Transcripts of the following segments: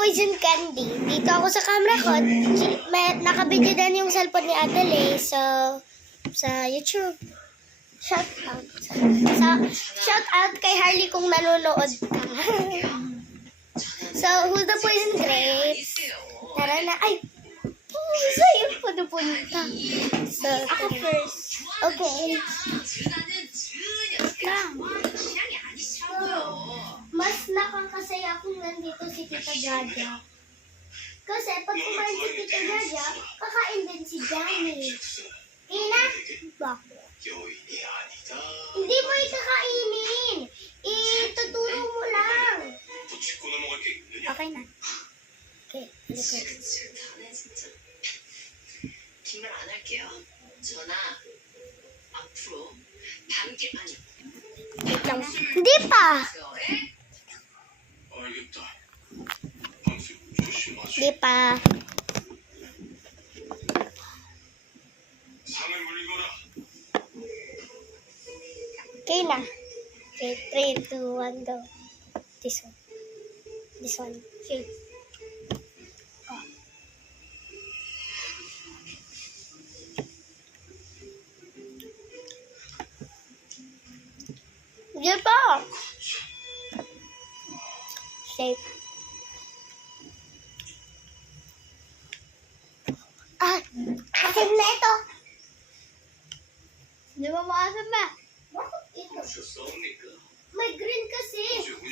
poison candy. Dito ako sa camera ko. Nakabidyo din yung cellphone ni Adele sa YouTube. Shout out. Shout out kay Harley kung nanonood ka. So, who's the poison grapes? Tara na. Ay! Sa'yo pa napunta. So, ako first. Okay. Mas nakakasaya kung nandito si Tita Jaja. Kasi pag kumain si Tita Jaja, kakain din si Johnny. Kina? Bakit? Hindi mo ikakainin. Ituturo mo lang. Okay na. Okay, 긴말 안 할게요. 전화 앞으로 밤길 아니. wait lang. Hindi pa. 알겠다. 방수 조심하시. Hindi pa. 상을 물거라. Okay na. Okay, 3, 2, 1, go. This one. This one. Here. Oh. Hindi pa. Safe. Akin na ito. Di ba maasim ba? Bakit ito? 오셨사옵니까? May green kasi.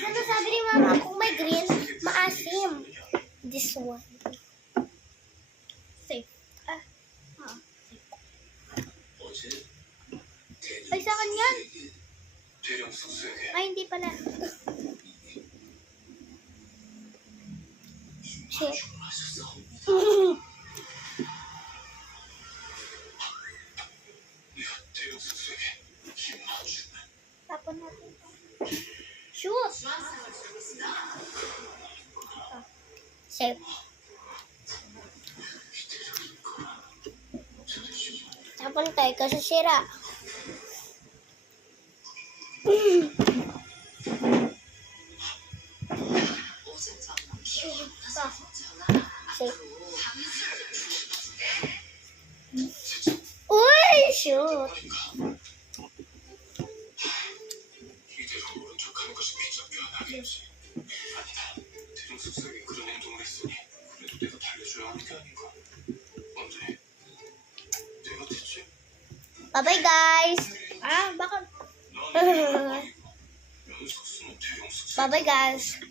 Ano sabi ni mama, kung may green, maasim. This one. Safe. 어제 Ay, sa akin yan. 대령 숙소에 Ay, hindi pala. Shit. 주문하셨사옵니다. 대령 숙소에게 힘만 주면 Tapon natin. Shoot! Safe. Tapon tayo kasi sira. Safe. Uy! Shoot! 이대로 모른 척하는 것이 비자표 하나겠지. 아니다. 대령 숙소에게 그런 행동을 했으니 그래도 내가 달래줘야 하는 게 아닌가. 언제? 내가 대체 Bye-bye, guys! Bakit? 나는 연속수는 대령 숙소 Bye-bye, guys!